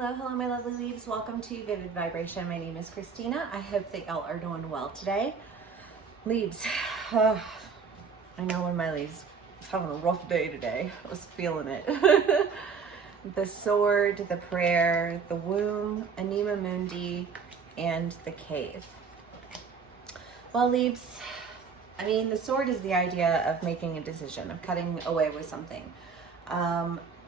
Hello, my lovely leaves. Welcome to Vivid Vibration. My name is Christina. I hope that y'all are doing well today. Leaves, I know one of my leaves was having a rough day today. I was feeling it. The sword, the prayer, the womb, Anima Mundi, and the cave. Well, leaves, the sword is the idea of making a decision, of cutting away with something.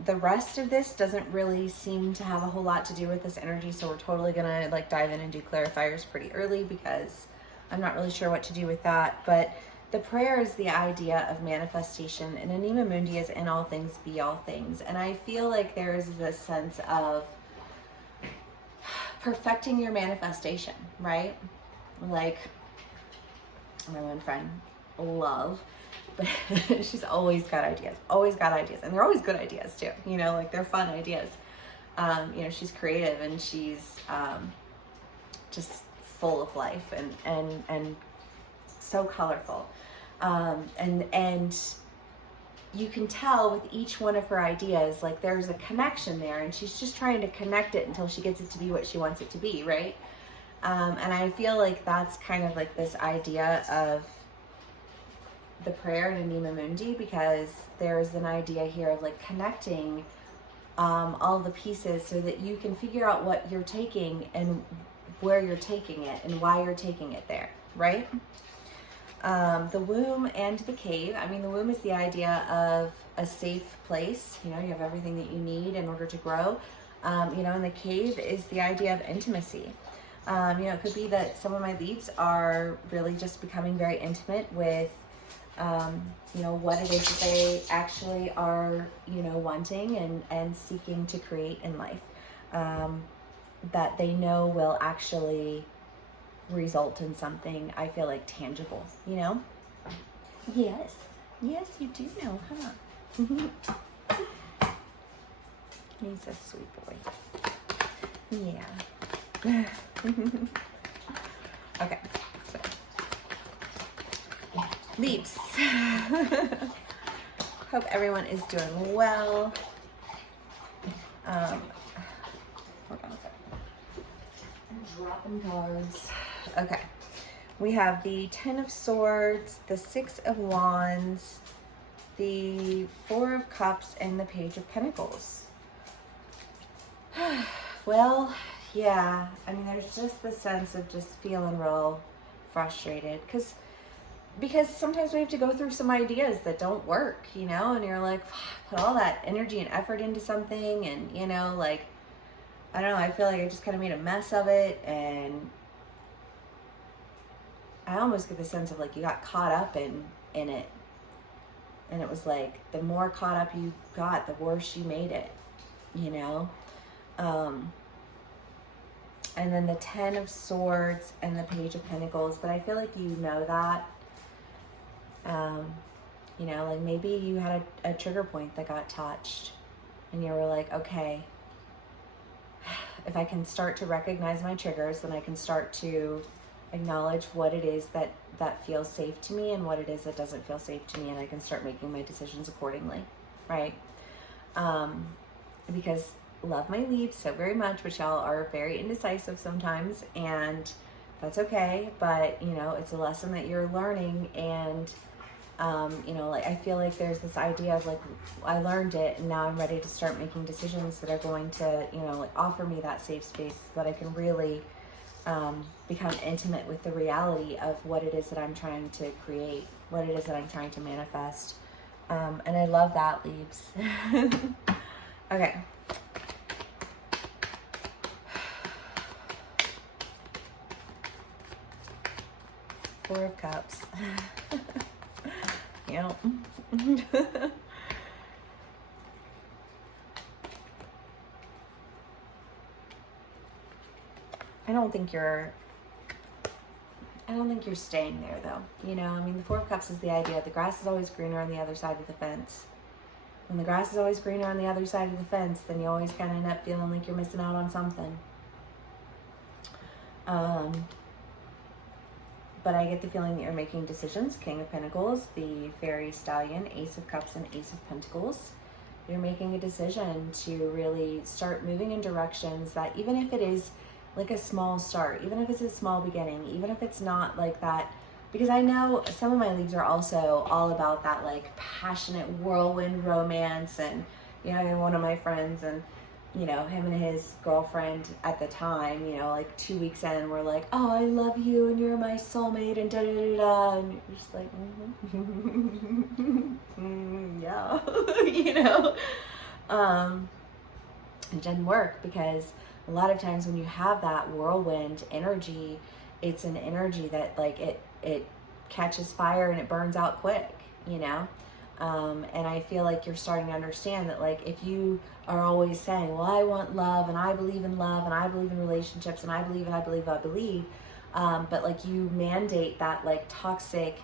The rest of this doesn't really seem to have a whole lot to do with this energy, so we're totally gonna dive in and do clarifiers pretty early because I'm not really sure what to do with that. But the prayer is the idea of manifestation, and Anima Mundi is in all things, be all things. And I feel like there is this sense of perfecting your manifestation, right? Like my one friend, Love, but she's always got ideas, and they're always good ideas too, they're fun ideas. She's creative, and she's just full of life and so colorful, and you can tell with each one of her ideas, like there's a connection there, and she's just trying to connect it until she gets it to be what she wants it to be, right? And I feel like that's kind of like this idea of the prayer in Anima Mundi, because there's an idea here of like connecting all the pieces so that you can figure out what you're taking and where you're taking it and why you're taking it there, right? The womb and the cave. The womb is the idea of a safe place. You have everything that you need in order to grow. And the cave is the idea of intimacy. It could be that some of my leaves are really just becoming very intimate with what it is that they actually are, wanting and seeking to create in life, that they know will actually result in something, I feel like, tangible, Yes, you do know, huh? He's a sweet boy. Yeah. Okay. Leaves. Hope everyone is doing well. Hold on a second. I'm dropping cards. Okay. We have the Ten of Swords, the Six of Wands, the Four of Cups, and the Page of Pentacles. Well, yeah. There's just the sense of just feeling real frustrated because sometimes we have to go through some ideas that don't work, and you're like, put all that energy and effort into something, and I don't know, I feel like I just kind of made a mess of it, and I almost get the sense of like you got caught up in it, and it was like the more caught up you got, the worse you made it, and then the Ten of Swords and the Page of Pentacles, but I feel like that. Maybe you had a trigger point that got touched, and you were like, okay, if I can start to recognize my triggers, then I can start to acknowledge what it is that feels safe to me and what it is that doesn't feel safe to me, and I can start making my decisions accordingly, right? Because love my leaves so very much, but y'all are very indecisive sometimes, and that's okay, but it's a lesson that you're learning, and I feel like there's this idea of like, I learned it, and now I'm ready to start making decisions that are going to, offer me that safe space so that I can really become intimate with the reality of what it is that I'm trying to create, what it is that I'm trying to manifest. And I love that, leaves. Okay. Four of Cups. Yep. I don't think you're staying there though. The Four of Cups is the idea the grass is always greener on the other side of the fence. When the grass is always greener on the other side of the fence, then you always kind of end up feeling like you're missing out on something. But I get the feeling that you're making decisions. King of Pentacles, the Fairy Stallion, Ace of Cups, and Ace of Pentacles. you're making a decision to really start moving in directions that, even if it is like a small start, even if it's a small beginning, even if it's not like that, because I know some of my leads are also all about that like passionate whirlwind romance. And you know, I have one of my friends, and you know, him and his girlfriend at the time, you know, like 2 weeks in, were like, oh, I love you and you're my soulmate and da da da da. And you're just like, yeah, you know. It didn't work because a lot of times when you have that whirlwind energy, it's an energy that like it catches fire and it burns out quick, you know. And I feel like you're starting to understand that, like, if you are always saying, well, I want love and I believe in love and I believe in relationships and I believe and I believe, but like you mandate that like toxic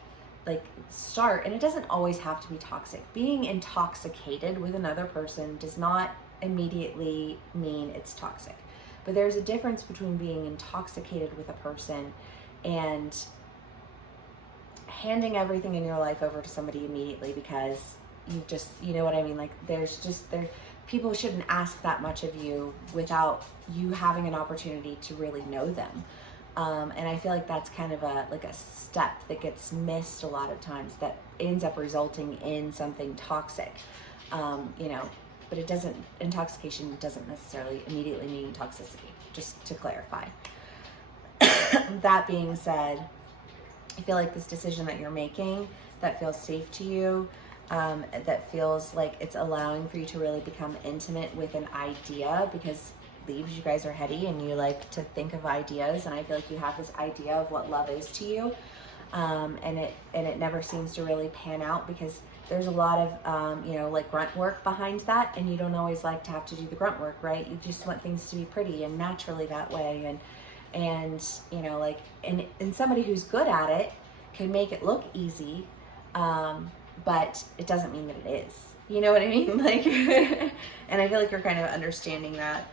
like start, and it doesn't always have to be toxic. Being intoxicated with another person does not immediately mean it's toxic. But there's a difference between being intoxicated with a person and handing everything in your life over to somebody immediately because you just, you know what I mean? Like people shouldn't ask that much of you without you having an opportunity to really know them. And I feel like that's kind of a step that gets missed a lot of times that ends up resulting in something toxic, you know, but intoxication doesn't necessarily immediately mean toxicity, just to clarify. That being said, I feel like this decision that you're making that feels safe to you, that feels like it's allowing for you to really become intimate with an idea, because Leaves, you guys are heady and you like to think of ideas, and I feel like you have this idea of what love is to you, and it never seems to really pan out because there's a lot of you know, like grunt work behind that, and you don't always like to have to do the grunt work, right? You just want things to be pretty and naturally that way, and you know, like, and somebody who's good at it can make it look easy, but it doesn't mean that it is. You know what I mean? Like, and I feel like you're kind of understanding that,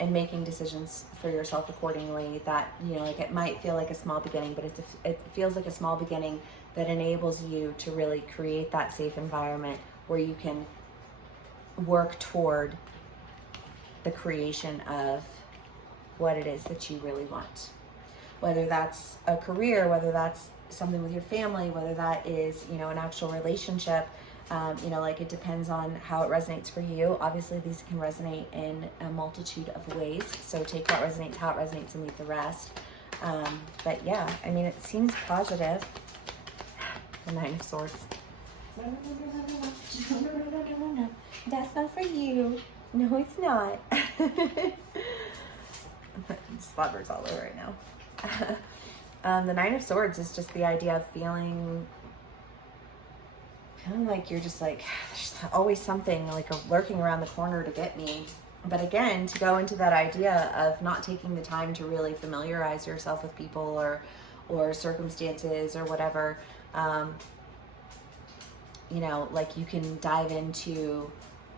and making decisions for yourself accordingly. That, you know, like, it might feel like a small beginning, but it feels like a small beginning that enables you to really create that safe environment where you can work toward the creation of what it is that you really want. Whether that's a career, whether that's something with your family, whether that is, you know, an actual relationship, you know, like, it depends on how it resonates for you. Obviously, these can resonate in a multitude of ways. So take what resonates, how it resonates, and leave the rest. But yeah, I mean, it seems positive. The Nine of Swords. No. That's not for you. No, it's not. Slobbers all over right now. The Nine of Swords is just the idea of feeling like you're just like, there's always something like lurking around the corner to get me. But again, to go into that idea of not taking the time to really familiarize yourself with people or circumstances or whatever, you know, like, you can dive into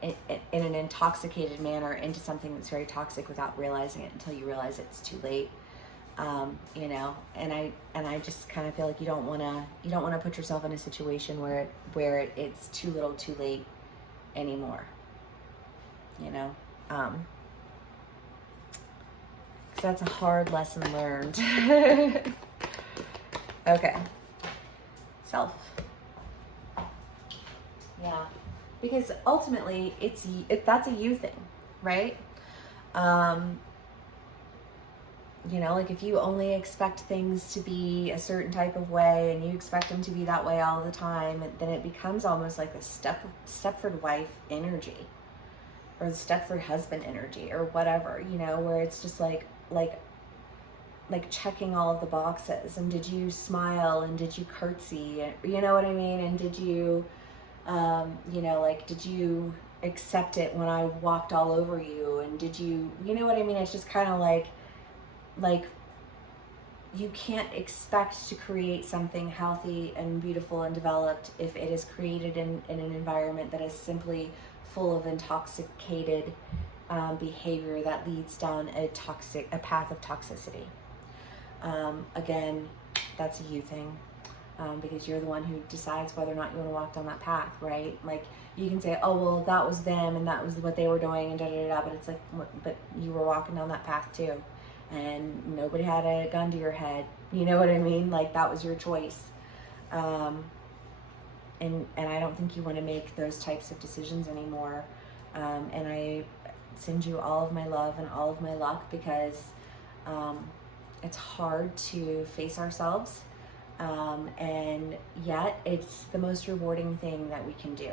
in an intoxicated manner into something that's very toxic without realizing it until you realize it's too late. You know, and I just kind of feel like you don't want to put yourself in a situation where it's too little, too late anymore. You know, 'cause that's a hard lesson learned. Okay, self. Yeah, because ultimately that's a you thing, right? You know, like, if you only expect things to be a certain type of way and you expect them to be that way all the time, then it becomes almost like a Stepford wife energy, or the Stepford husband energy, or whatever, you know, where it's just like checking all of the boxes. And did you smile, and did you curtsy, you know what I mean? And did you, you know, like, did you accept it when I walked all over you? And did you know what I mean? It's just kind of like you can't expect to create something healthy and beautiful and developed if it is created in an environment that is simply full of intoxicated behavior that leads down a path of toxicity. Again, that's a you thing, because you're the one who decides whether or not you want to walk down that path, right? Like, you can say, oh, well, that was them and that was what they were doing and da da da. But it's like, but you were walking down that path too, and nobody had a gun to your head. You know what I mean? Like, that was your choice. And I don't think you want to make those types of decisions anymore. And I send you all of my love and all of my luck, because it's hard to face ourselves, and yet it's the most rewarding thing that we can do.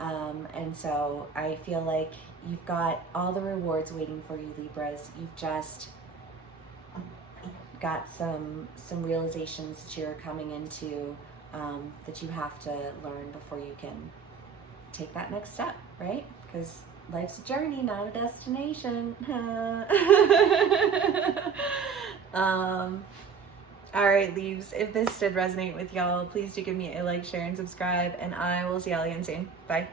And so I feel like you've got all the rewards waiting for you, Libras. You've just got some realizations that you're coming into, that you have to learn before you can take that next step, right? Because life's a journey, not a destination. All right, Leaves, if this did resonate with y'all, please do give me a like, share, and subscribe, and I will see y'all again soon. Bye.